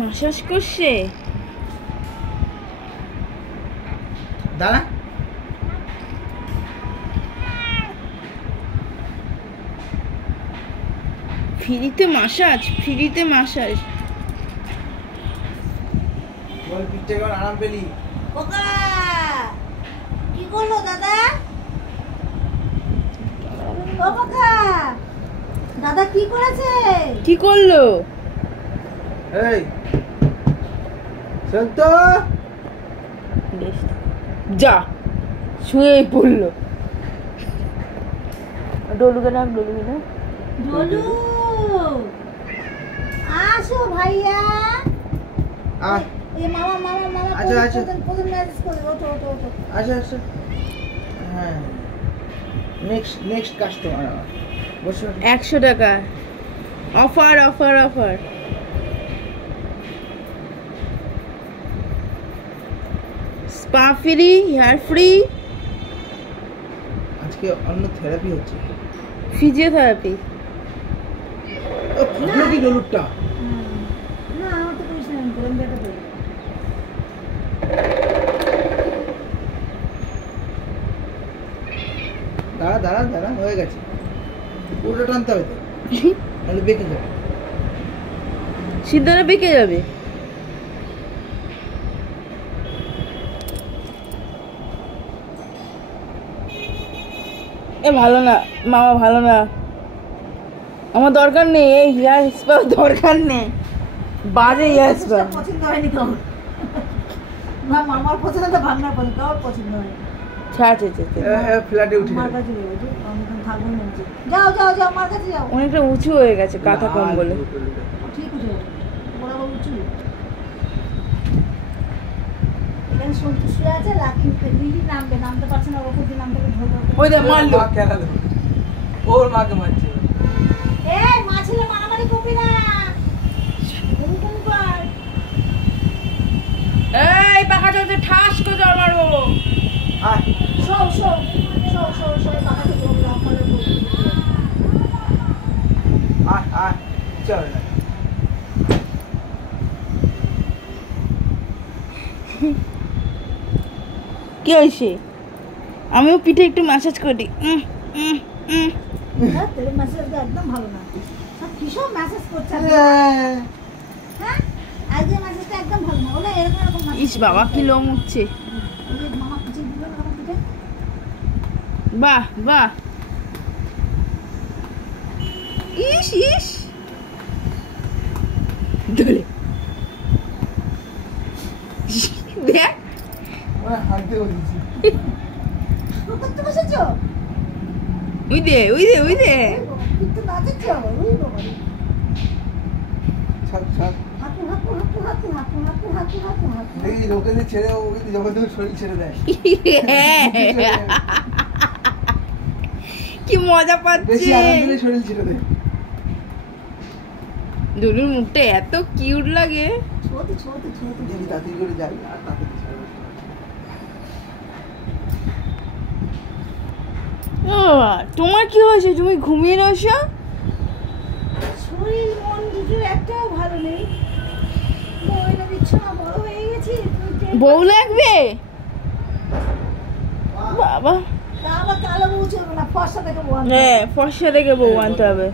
Massage করছে দাঁড়া ফ্রিতে মাসাজ বল পিঠে কর আরাম পেলি ওকা কি করলো দাদা ও ওকা দাদা কি করেছে কি করলো এই শান্ত যা শুয়ে পড়লো ডলুকে ডাক বলু আসো ভাইয়া আয় এ মামা মামা মামা আচ্ছা প্রথম ম্যাসেজ করে ওঠো আচ্ছা হ্যাঁ নেক্সট কাস্টমার বসো 100 টাকা offer spa free hair free আজকে অন্য থেরাপি হচ্ছে ফিজিওথেরাপি কি ডলুরটা না আমার তো কইছ না গরম যেটা বলি দাঁড়া হয়ে গেছে পুরোটা টানতে হবে তো নাহলে বেঁকে যাবে সিদ্ধারা বেঁকে যাবে এ ভালো না মামা ভালো না আমার দরকার নেই এই হেয়ার স্পা দরকার নেই বাজে হেয়ার স্পা পছন্দ হয়নি তো না মামার পছন্দ তো ভাঙনার পছন্দ তোর পছন্দ হয়নি ফ্ল্যাটে উঠে আমার কাছে থাকবো না যাও আমার কাছে যাও অনেকটা উঁচু হয়ে গেছে কাঁথা কম বলে ঠিক আছে বড় উঁচু এখানে সন্তোষ শুয়ে আছে লাকি লিলি নামতে পারছে না ওকে দিয়ে নামতে ধরো ওই দে মারলো খেলা দেবো ওর মাকে মারছে এই মাছলে মারামারি করবি না এই পাখা চলতে ঠাস করে জল মারবো আয় শো পাকা তো বললাম আমাদের আয় চল না কি হয়েছে আমিও পিঠে একটু ম্যাসাজ করি তেরে মেসেজ একদম ভালো না সব কিসব মেসেজ করছে হ্যাঁ আজকে মেসেজটা একদম ভালো না বলে এরকম ইস বাবা কি লোম উঠছে মামা কিছু দিল না আমার পিঠে বাহ ইস ধরে দেখ ওরা হাঁটতে বলেছি করতে বসেছো ওই দে কিন্তু নাচেছ ওই বাবা ছাড় হাকু দেখি লোকেদের ছেড়ে ওকে যখন তুমি শরীর ছেড়ে দেয় কি মজা বেশি পাচ্ছে আরাম দিলে শরীর ছেড়ে দেয় দুলুর মুখটা এত কিউট লাগে ছোট যদি তাড়াতাড়ি করে যাই আর তাড়াতাড়ি ছেড়ে দেয়। তোমার কি হয়েছে তুমি ঘুমিয়ে রয়েছো শরীর মন দুটোর একটাও ভালো নেই বউয়ের বিছানা বড় হয়ে গেছে বউ লাগবে বাবা তা আবার কালো বউ চলবে না ফর্সা থেকে বউ আনতে হবে। হ্যাঁ ফর্সা দেখে বউ আনতে হবে